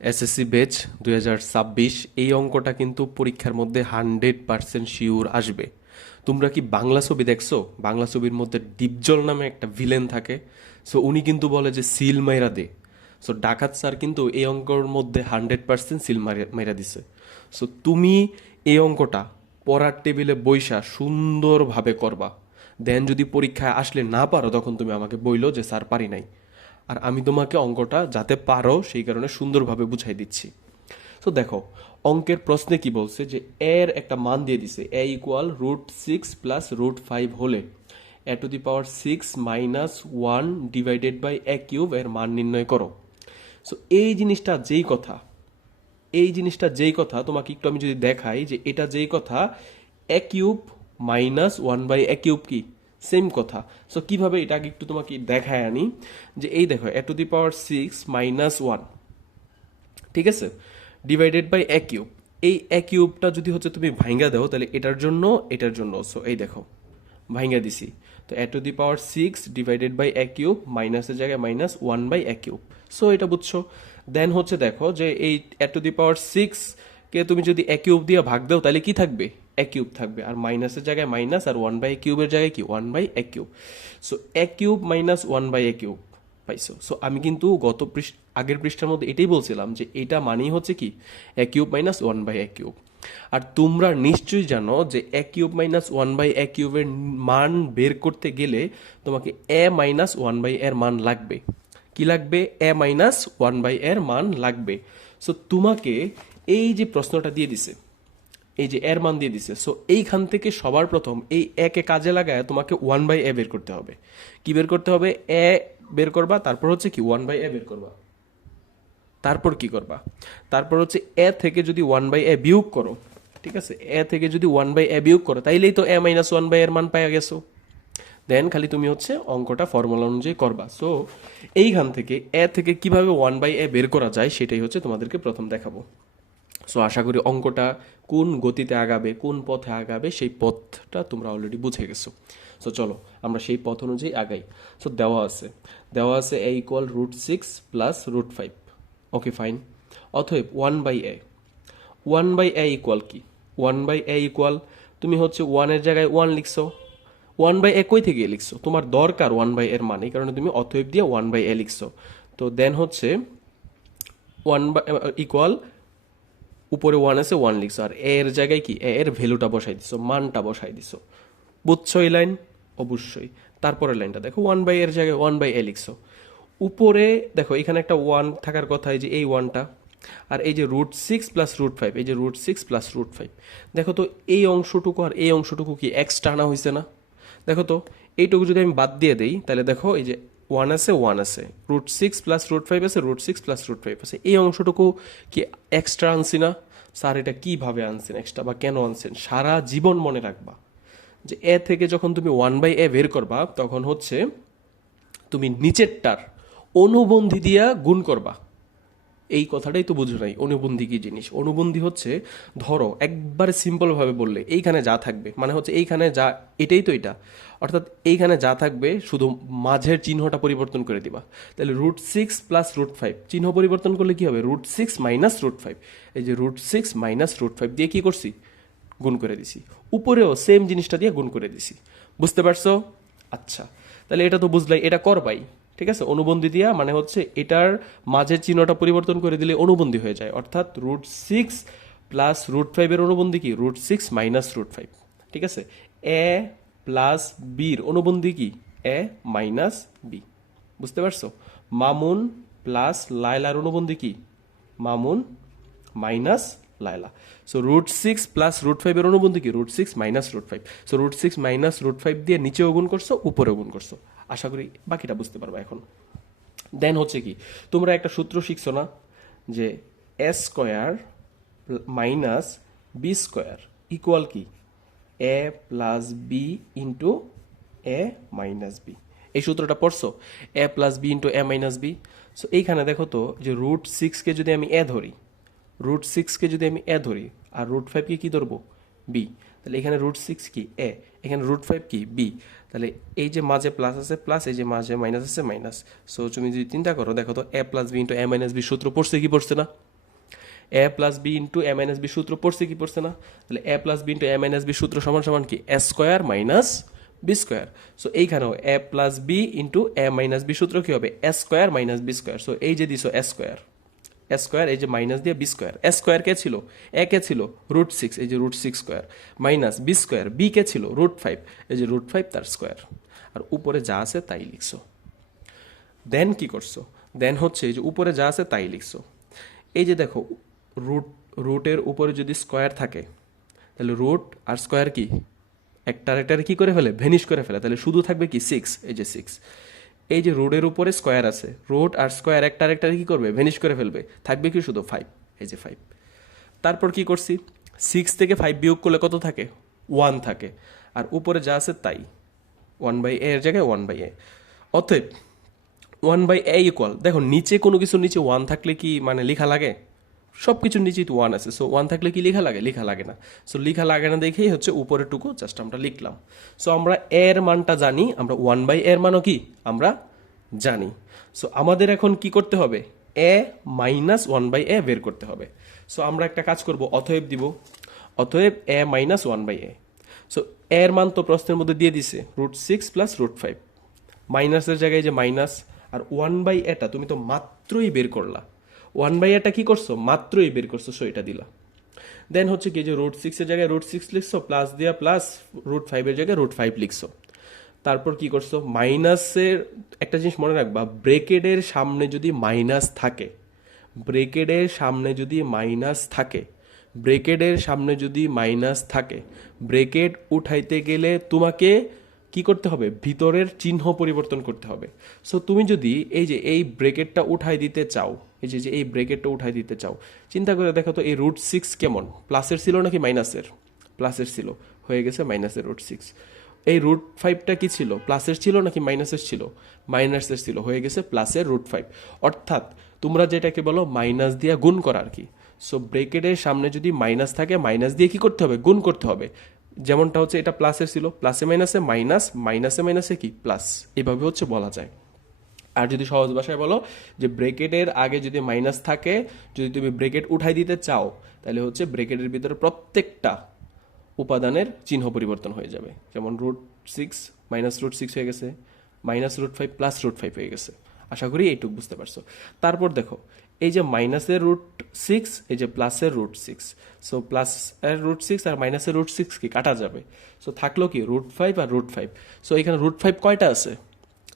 SSC বেচ দুই হাজার ছাব্বিশ, এই অঙ্কটা কিন্তু পরীক্ষার মধ্যে হান্ড্রেড পার্সেন্ট শিওর আসবে। তোমরা কি বাংলা ছবি দেখছ? বাংলা ছবির মধ্যে ডিপজল নামে একটা ভিলেন থাকে। সো উনি কিন্তু বলে যে, সিল মাইরা দে। সো ডাকাত স্যার কিন্তু এই অঙ্কর মধ্যে হান্ড্রেড পার্সেন্ট সিল মাইরা দিছে। সো তুমি এই অঙ্কটা পড়ার টেবিলে বইসা সুন্দরভাবে করবা। দেন যদি পরীক্ষায় আসলে না পারো, তখন তুমি আমাকে বইলো যে, স্যার, পারি নাই। আর আমি তোমাকে অঙ্কটা যাতে পারো সেই কারণে সুন্দরভাবে বুঝাই দিচ্ছি। তো দেখো, অঙ্কের প্রশ্নে কি বলছে যে এর একটা মান দিয়ে দিছে A equal root six plus root five হলে A to the power six minus one divided by A cube এর মান নির্ণয় করো। সো এই জিনিসটা যেই কথা, এই জিনিসটা যেই কথা তোমাকে একটু আমি যদি দেখাই যে এটা যেই কথা A cube minus one by A cube কি? সেম কথা। সো কীভাবে এটাকে একটু তোমাকে দেখায় আনি? যে এই দেখো, A to the power six minus one. ঠিক আছে? ডিভাইডেড বাই এ কিউব এই এ কিউবটা যদি হচ্ছে তুমি ভাইঙ্গা দাও, তাহলে এটার জন্য এটার জন্য। সো এই দেখো, ভাইঙ্গা দিছি। তো, A to the power six divided by A cube মাইনাসের জায়গায় minus one by A cube so এটা বুঝছ? দেন হচ্ছে দেখো যে এই এ টু দি পাওয়ার সিক্স কে তুমি যদি এ কিউব দিয়ে ভাগ দাও, তাহলে কি থাকবে? এ কিউব থাকবে, আর মাইনাসের জায়গায় মাইনাস আর ওয়ান বাই কিউবের জায়গায় কি? One by A cube so A cube minus one by A cube পাইছো সো আমি কিন্তু গত পৃষ্ঠ, আগের পৃষ্ঠার মধ্যে এটাই বলছিলাম যে এটা মানেই হচ্ছে কি? A cube minus one by A cube আর তোমরা নিশ্চয়ই জানো যে A cube minus one by A কিউবের মান বের করতে গেলে তোমাকে এ মাইনাস ওয়ান বাই এর মান লাগবে। কি লাগবে? এ মাইনাস ওয়ান বাই এর মান লাগবে। সো তোমাকে এই যে প্রশ্নটা দিয়ে দিছে এই যে এর মান দিয়ে দিছে। সো এইখান থেকে সবার প্রথম এই একে কাজে লাগায় তোমাকে ওয়ান বাই এ বের করতে হবে। কি বের করতে হবে? এ বের করবা, তারপর হচ্ছে কি? ওয়ান বাই এ বের করবা। তারপর কি করবা? তারপর হচ্ছে এ থেকে যদি ওয়ান বাই এ বিয়োগ করো, ঠিক আছে? এ থেকে যদি ওয়ান বাই এ বিয়োগ করো, তাইলেই তো এ মাইনাস ওয়ান বাই এর মান পাওয়া গেছো। দেন খালি তুমি হচ্ছে অঙ্কটা ফর্মুলা অনুযায়ী করবা। সো এইখান থেকে এ থেকে কীভাবে ওয়ান বাই এ বের করা যায়, সেটাই হচ্ছে তোমাদেরকে প্রথম দেখাবো। সো আশা করি অঙ্কটা কোন গতিতে আগাবে, কোন পথে আগাবে, সেই পথটা তোমরা অলরেডি বুঝে গেছো। সো চলো, আমরা সেই পথ অনুযায়ী আগাই। সো দেওয়া আছে। দেওয়া আছে A equal root six plus root five okay fine অতএব one by A one by A equal কি? ওয়ান বাই এ ইকুয়াল তুমি হচ্ছে ওয়ানের জায়গায় ওয়ান লিখছো। ওয়ান বাই এ কই থেকে লিখছো? তোমার দরকার ওয়ান বাই এর মানে কারণে তুমি অতএব দিয়ে ওয়ান বাই এ লিখছো। তো দেন হচ্ছে ওয়ান বাই ইকুয়াল উপরে ওয়ান আছে ওয়ান লিখছো। আর এ এর জায়গায় কি? এ এর ভ্যালুটা বসাই দিছো, মানটা বসাই দিছো। বুঝছ এই লাইন অবশ্যই। তারপরের লাইনটা দেখো ওয়ান বাই এর জায়গায় ওয়ান বাই এ লিখছো। উপরে, দেখো, এখানে একটা ওয়ান থাকার কথা, এই যে এই ওয়ানটা আর এই যে root six plus root five এই যে root six plus root five দেখো তো, এই অংশটুকু আর এই অংশটুকু কি এক্সট্রা আনা হয়েছে না? দেখো তো, এইটুকু যদি আমি বাদ দিয়ে দিই, তাহলে দেখো, এই যে ওয়ান আছে ওয়ান আছে। Root six plus root five আছে root six plus root five আছে। এই অংশটুকু কি এক্সট্রা আনছি না? স্যার, এটা কীভাবে আনছেন এক্সট্রা বা কেন আনছেন? সারা জীবন মনে রাখবা যে এ থেকে যখন তুমি ওয়ান বাই এ বের করবা, তখন হচ্ছে তুমি নিচেরটার অনুবন্ধী দিয়া গুণ করবা। এই কথাটাই তো বুঝো নাই, অনুবন্ধী কি জিনিস? অনুবন্ধী হচ্ছে, ধরো, একবারে সিম্পল ভাবে বললে, এইখানে যা থাকবে মানে হচ্ছে এইখানে যা, এটাই তো এটা। অর্থাৎ এইখানে যা থাকবে, শুধু মাঝের চিহ্নটা পরিবর্তন করে দিবা। তাহলে root six plus root five চিহ্ন পরিবর্তন করলে কি হবে? Root six minus root five এই যে root six minus root five দিয়ে কি করছি? গুণ করে দিছি। উপরেও সেম জিনিসটা দিয়ে গুণ করে দিছি। বুঝতে পারছ? আচ্ছা। তাহলে এটা তো বুঝলাই, এটা করবাই। ঠিক আছে? অনুবন্ধী দিয়া মানে হচ্ছে এটার মাঝের চিহ্নটা পরিবর্তন করে দিলে অনুবন্ধী হয়ে যায়। অর্থাৎ রুট সিক্স প্লাস রুট ফাইভের অনুবন্ধী কি? Root six minus root five ঠিক আছে? এ প্লাস বির অনুবন্ধী কি? এ মাইনাস বি বুঝতে পারছ? মামুন প্লাস লায়লার অনুবন্ধী কি? Mamun minus Laila. So root six plus root ফাইভের অনুবন্ধী কি? Root six minus root five so root six minus root five দিয়ে নিচেও গুণ করছ, উপরেও গুণ করছ। আশা করি বাকিটা বুঝতে পারবা এখন। দেন হচ্ছে কি, তোমরা একটা সূত্র শিখছো না যে A square minus B square equal কি? A plus B into A minus B এই সূত্রটা পড়ছো? A plus B into A minus B so এইখানে দেখো তো যে রুট সিক্সকে যদি আমি এ ধরি রুট সিক্সকে যদি আমি এ ধরি, আর রুট ফাইভকে কী ধরবো? বি তাহলে এখানে রুট সিক্স কি? এ এখানে রুট ফাইভ কি? বি তাহলে এই যে মাঝে প্লাস আছে প্লাস এই যে মাঝে মাইনাস আছে মাইনাস সো তুমি যদি চিন্তা করো, দেখো তো A plus B into A minus B সূত্র পড়ছে কি পড়ছে না? A plus B into A minus B সূত্র পড়ছে কি পড়ছে না? তাহলে A plus B into A minus B সূত্র সমান সমান কি? A square minus B square so এইখানেও A plus B into A minus B সূত্র কি হবে? A square minus B square so এই যে দিছো এ স্কোয়ার স্কোয়ার এই যে মাইনাস দিয়ে বি স্কোয়ার এ স্কোয়ার কে ছিল? এ কে ছিল? রুট সিক্স এই যে root six square minus B square B কে ছিল? রুট ফাইভ এই যে রুট ফাইভ তার স্কোয়ার আর উপরে যা আছে তাই লিখছো। দেন কি করছ? দেন হচ্ছে এই যে উপরে যা আছে তাই লিখছো। এই যে দেখো রুট রুটের উপরে যদি স্কোয়ার থাকে, তাহলে রুট আর স্কোয়ার কি? একটা আরেকটারে কি করে ফেলে? ভেনিশ করে ফেলে। তাহলে শুধু থাকবে কি? সিক্স এই যে সিক্স এই যে রোডের উপরে স্কোয়ার আছে, রোড আর স্কোয়ার একটা আরেকটা কি করবে? ভেনিশ করে ফেলবে। থাকবে কি শুধু ফাইভ এই যে ফাইভ তারপর কি করছি? সিক্স থেকে ফাইভ বিয়োগ করলে কত থাকে? ওয়ান থাকে। আর উপরে যা আছে তাই। ওয়ান বাই এ এর জায়গায় ওয়ান বাই এ অতএব ওয়ান বাই এ ইকুয়াল দেখো, নিচে কোনো কিছু নিচে ওয়ান থাকলে কি মানে লেখা লাগে? সব কিছুর নিচেই তো ওয়ান আছে। সো ওয়ান থাকলে কি লেখা লাগে? লেখা লাগে না। সো লেখা লাগে না দেখেই হচ্ছে উপরেরটুকু জাস্ট আমরা লিখলাম। সো আমরা এর মানটা জানি। আমরা ওয়ান বাই এর মানও কি? আমরা জানি। সো আমাদের এখন কি করতে হবে? A minus one by A বের করতে হবে। সো আমরা একটা কাজ করব, অতএব দিব। অতএব A minus one by A. So এর মান তো প্রশ্নের মধ্যে দিয়ে দিছে। Root six plus root five মাইনাসের জায়গায় যে মাইনাস আর ওয়ান বাই এটা তুমি তো মাত্রই বের করলা। ওয়ান বাই এটা কি করছ? মাত্রই বের করছ, সো এটা দিলা। দেন হচ্ছে কি, যে রুট সিক্সের জায়গায় রুট সিক্স লিখছো প্লাস দিয়া প্লাস রুট ফাইভের জায়গায় রুট ফাইভ লিখছো। তারপর কি করছ? মাইনাসের একটা জিনিস মনে রাখবা ব্রেকেডের সামনে যদি মাইনাস থাকে ব্রেকেডের সামনে যদি মাইনাস থাকে ব্রেকেডের সামনে যদি মাইনাস থাকে ব্রেকেড উঠাইতে গেলে তোমাকে কি করতে হবে? ভিতরের চিহ্ন পরিবর্তন করতে হবে। সো তুমি যদি এই যে, এই ব্রেকেটটা উঠাই দিতে চাও এই যে এই ব্রেকেটটা উঠাই দিতে চাও। চিন্তা করে দেখো তো এই রুট সিক্স কেমন? প্লাসের ছিল নাকি মাইনাসের প্লাসের ছিল। হয়ে গেছে মাইনাসের রুট সিক্স এই রুট ফাইভটা কি ছিল? প্লাসের ছিল নাকি মাইনাসের ছিল? মাইনাসের ছিল। হয়ে গেছে প্লাসের রুট ফাইভ অর্থাৎ তোমরা যেটাকে বলো মাইনাস দিয়ে গুণ করা আর কি। সো ব্রেকেটের সামনে যদি মাইনাস থাকে মাইনাস দিয়ে কি করতে হবে? গুণ করতে হবে। যেমনটা হচ্ছে এটা প্লাসের ছিল। প্লাসে মাইনাসে মাইনাস মাইনাসে মাইনাসে কি? প্লাস এভাবে হচ্ছে বলা যায়। আর যদি সহজ ভাষায় বলো যে ব্রেকেটের আগে যদি মাইনাস থাকে, যদি তুমি ব্রেকেট উঠাই দিতে চাও, তাহলে হচ্ছে ব্রেকেটের ভিতরে প্রত্যেকটা উপাদানের চিহ্ন পরিবর্তন হয়ে যাবে। যেমন root six minus root six হয়ে গেছে minus root five plus root five হয়ে গেছে। আশা করি এইটুকু বুঝতে পারছ। তারপর দেখো, এই যে মাইনাসের রুট সিক্স এই যে প্লাসের রুট সিক্স সো প্লাস এর রুট সিক্স আর মাইনাসের রুট সিক্স কি কাটা যাবে? সো থাকল কি রুট ফাইভ আর রুট ফাইভ সো এখানে রুট ফাইভ কয়টা আছে?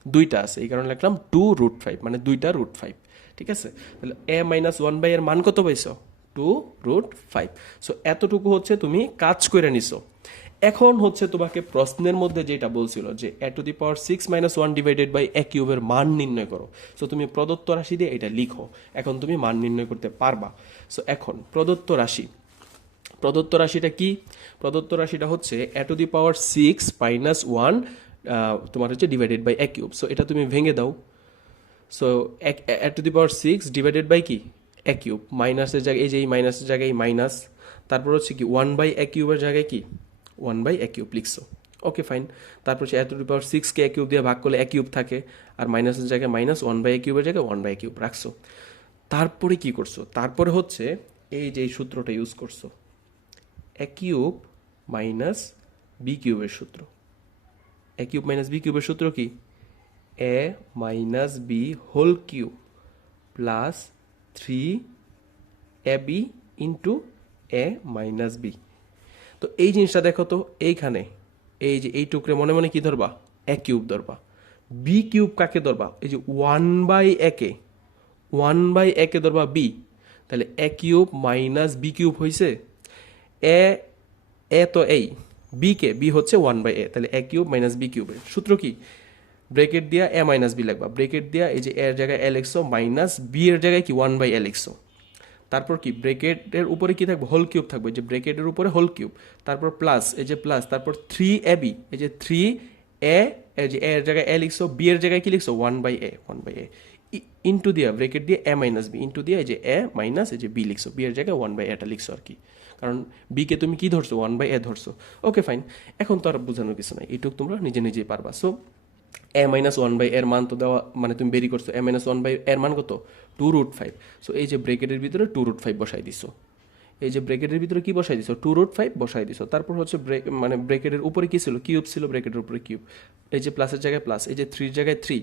দুইটা আছে, এই কারণে লিখলাম টু রুট ফাইভ মানে দুইটা রুট ফাইভ ঠিক আছে? তাহলে এ মাইনাস ওয়ান বাই এর মান কত পাইছো? টু রুট ফাইভ সো এতটুকু হচ্ছে তুমি কাজ করে নিছো। এখন হচ্ছে তোমাকে প্রশ্নের মধ্যে যেটা বলছিল যে A to the power six minus one divided by A কিউবের মান নির্ণয় করো। সো তুমি প্রদত্ত রাশি দিয়ে এটা লিখো। এখন তুমি মান নির্ণয় করতে পারবা। সো এখন প্রদত্ত রাশি। প্রদত্ত রাশিটা কি? প্রদত্ত রাশিটা হচ্ছে A to the power six minus one তোমার হচ্ছে divided by A cube so এটা তুমি ভেঙে দাও। সো এক to the power six divided by কি? এ কিউব মাইনাসের জায়গায়, এই যে এই মাইনাসের জায়গায় মাইনাস তারপর হচ্ছে কি ওয়ান বাই এ কিউবের জায়গায় কি? ওয়ান বাই এ কিউব লিখছো। ওকে ফাইন তারপর হচ্ছে এ to the power সিক্সকে A cube দিয়ে ভাগ করলে এ কিউব থাকে। আর মাইনাসের জায়গায় মাইনাস ওয়ান বাই এ কিউবের জায়গায় ওয়ান বাই কিউব রাখছো। তারপরে কি করছ? তারপরে হচ্ছে এই যে এই সূত্রটা ইউজ করছ। এ কিউব মাইনাস বি কিউবের সূত্র। এ কিউব মাইনাস বি কিউবের সূত্র কি? A minus B whole cube plus three A B into A minus B তো এই জিনিসটা দেখো তো এইখানে, এই যে এই টুকরে মনে মনে কি ধরবা? এ কিউব ধরবা। বি কিউব কাকে ধরবা? এই যে ওয়ান বাই একে ওয়ান বাই একে ধরবা বি তাহলে A cube minus B cube হয়েছে এ এ তো এই। বি কে বি হচ্ছে ওয়ান বাই এ তাহলে এ কিউব মাইনাস বি কিউবের সূত্র কি? ব্রেকেট দিয়া এ মাইনাস বি লাগবা। ব্রেকেট দিয়া এই যে এর জায়গায় এল এক্সো মাইনাস বি এর জায়গায় কি? ওয়ান বাই এল তারপর কি? ব্রেকেটের উপরে কি থাকবে? হোল কিউব থাকবে। যে ব্রেকেটের উপরে হোল কিউব। তারপর প্লাস এই যে প্লাস তারপর থ্রি এ বি এই যে থ্রি এ যে এর জায়গায় এ লিখছো বি এর জায়গায় কি লিখছো one by A one by A into দিয়া ব্রেকেট দিয়ে এ মাইনাস বি ইন্টু দিয়ে এই যে এ মাইনাস এই যে বি লিখছো বি এর জায়গায় ওয়ান বাই এটা লিখছো আর কি। কারণ বিকে তুমি কি ধরছো? ওয়ান বাই এ ধরছো। ওকে ফাইন এখন তো আর বোঝানোর কিছু নাই। এইটুকু তোমরা নিজে নিজেই পারবা। So A minus one by এর মান তো দেওয়া মানে তুমি বেরি করছ। এ মাইনাস ওয়ান বাই এর মান কত? টু রুট ফাইভ সো এই যে ব্রেকেটের ভিতরে টু রুট ফাইভ বসাই দিছো। এই যে ব্রেকেটের ভিতরে কি বসাই দিছো? টু রুট ফাইভ বসাই দিছো। তারপর হচ্ছে ব্রেক মানে ব্রেকেটের উপরে কী ছিল? কিউব ছিল ব্রেকেটের উপরে কিউব এই যে প্লাসের জায়গায় প্লাস এই যে থ্রির জায়গায় থ্রি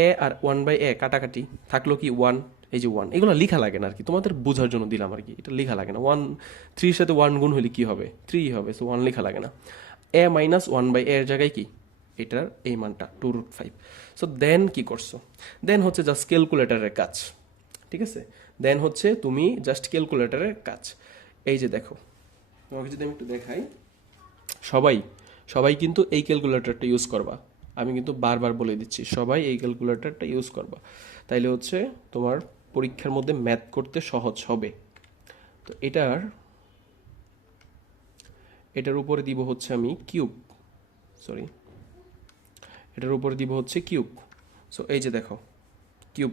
এ আর ওয়ান বাই এ কাটাকাটি। থাকল কি ওয়ান এই যে ওয়ান এগুলো লেখা লাগে না আর কি। তোমাদের বোঝার জন্য দিলাম আর কি। এটা লেখা লাগে না। ওয়ান থ্রির সাথে ওয়ান গুণ হলে কী হবে? থ্রি হবে সো ওয়ান লেখা লাগে না। এ মাইনাস ওয়ান বাই এর জায়গায় কি? এটার এই মানটা two root five so then কি করছ? দেন হচ্ছে জাস্ট ক্যালকুলেটারের কাজ। ঠিক আছে? দেন হচ্ছে তুমি জাস্ট ক্যালকুলেটারের কাজ। এই যে দেখো, তোমাকে যদি আমি একটু দেখাই। সবাই সবাই কিন্তু এই ক্যালকুলেটরটা ইউজ করবা। আমি কিন্তু বারবার বলে দিচ্ছি, সবাই এই ক্যালকুলেটরটা ইউজ করবা। তাইলে হচ্ছে তোমার পরীক্ষার মধ্যে ম্যাথ করতে সহজ হবে। তো এটার এটার উপরে দিব হচ্ছে আমি কিউব সরি এটার উপরে দিব হচ্ছে কিউব সো এই যে দেখো কিউব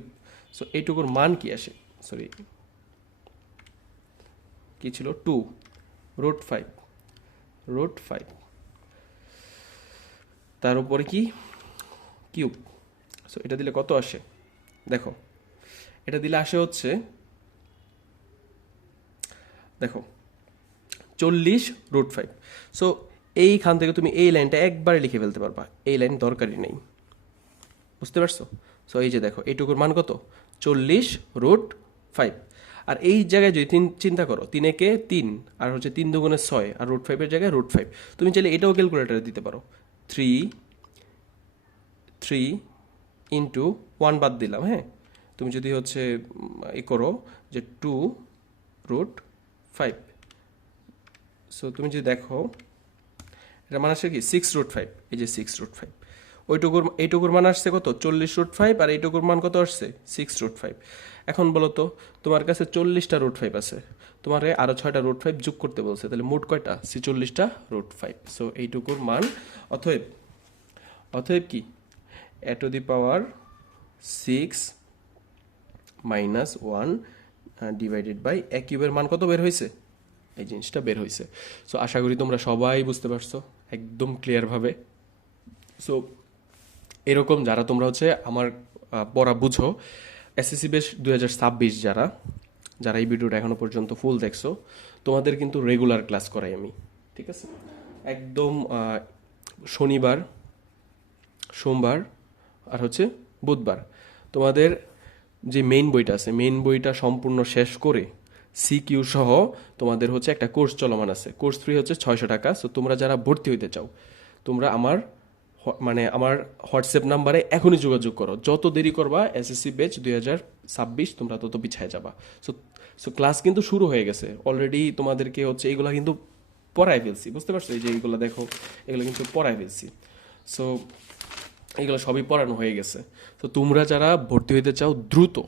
সো এইটুকুর মান কি আসে? সরি কি ছিল? Two root five root five তার উপরে কি? কিউব সো এটা দিলে কত আসে? দেখো, এটা দিলে আসে হচ্ছে, দেখো, চল্লিশ রুট ফাইভ সো এইখান থেকে তুমি এই লাইনটা একবারে লিখে ফেলতে পারবা। এই লাইন দরকারই নেই। বুঝতে পারছ? সো এই যে দেখো, এইটুকুর মান কত? চল্লিশ রুট ফাইভ আর এই জায়গায় যদি তিন চিন্তা করো, তিন একে তিন, আর হচ্ছে তিন দুগুণে ছয়, আর রুট ফাইভের জায়গায় রুট ফাইভ তুমি চাইলে এটাও ক্যালকুলেটারে দিতে পারো। থ্রি থ্রি ইন্টু ওয়ান বাদ দিলাম হ্যাঁ? তুমি যদি হচ্ছে ই করো যে টু রুট ফাইভ সো তুমি যদি দেখো এটা মানে আসছে কি? সিক্স রুট ফাইভ এই যে সিক্স রুট ফাইভ ওইটুকুর, এইটুকুর মান আসছে কত? চল্লিশ রুট ফাইভ আর এইটুকুর মান কত আসছে? সিক্স রুট ফাইভ এখন বলো তো, তোমার কাছে চল্লিশটা রুট ফাইভ আছে। তোমার আরও ছয়টা রুট ফাইভ যোগ করতে বলছে, তাহলে মোট কয়টা? ছিচল্লিশটা রুট ফাইভ সো এইটুকুর মান, অতএব অতএব কি? A to the power six minus one divided by A কিউবের মান কত বের হয়েছে? এই জিনিসটা বের হয়েছে। সো আশা করি তোমরা সবাই বুঝতে পারছ, একদম ক্লিয়ারভাবে সো এরকম যারা তোমরা হচ্ছে আমার পড়া বুঝো এসএসসি বেশ দু হাজার ছাব্বিশ যারা যারা এই ভিডিওটা এখনও পর্যন্ত ফুল দেখছ, তোমাদের কিন্তু রেগুলার ক্লাস করাই আমি, ঠিক আছে? একদম শনিবার, সোমবার আর হচ্ছে বুধবার। তোমাদের যে মেইন বইটা আছে মেইন বইটা সম্পূর্ণ শেষ করে সিকিউ সহ তোমাদের হচ্ছে একটা কোর্স চলমান আছে। কোর্স ফ্রি হচ্ছে ছয়শো টাকা। সো তোমরা যারা ভর্তি হইতে চাও, তোমরা আমার মানে আমার হোয়াটসঅ্যাপ নাম্বারে এখনই যোগাযোগ করো। যত দেরি করবা এসএসসি বেচ দুই হাজার ছাব্বিশ, তোমরা তত পিছায় যাবা। সো সো ক্লাস কিন্তু শুরু হয়ে গেছে। অলরেডি তোমাদেরকে হচ্ছে এইগুলা কিন্তু পড়ায় ফেলছি। বুঝতে পারছ? এই যে এইগুলো দেখো, এগুলো কিন্তু পড়ায় ফেলছি। সো এগুলো সবই পড়ানো হয়ে গেছে। তো তোমরা যারা ভর্তি হইতে চাও, দ্রুত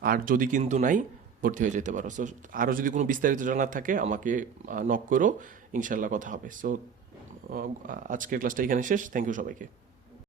আর যদি কিন্তু নাই, ভর্তি হয়ে যেতে পারো। সো আরও যদি কোনো বিস্তারিত জানার থাকে, আমাকে নক করো ইনশাল্লাহ কথা হবে। সো আজকের ক্লাসটা এখানে শেষ। থ্যাংক ইউ সবাইকে।